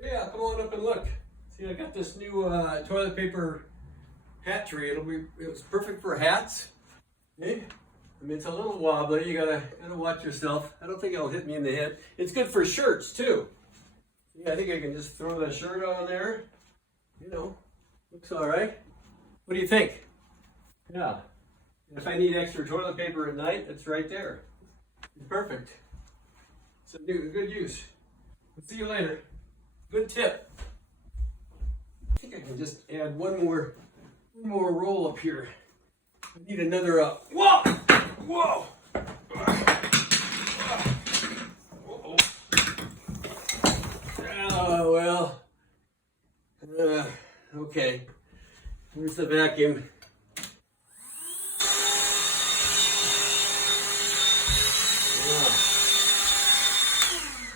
So yeah, come on up and look. See, I got this new toilet paper hat tree. It's perfect for hats. Okay? I mean, it's a little wobbly. You gotta watch yourself. I don't think it'll hit me in the head. It's good for shirts too. Yeah, I think I can just throw the shirt on there. You know, looks all right. What do you think? Yeah. If I need extra toilet paper at night, it's right there. It's perfect. It's a good use. We'll see you later. Good tip. I think I can just add one more roll up here. I need another whoa! Whoa! Oh well. Okay. Here's the vacuum.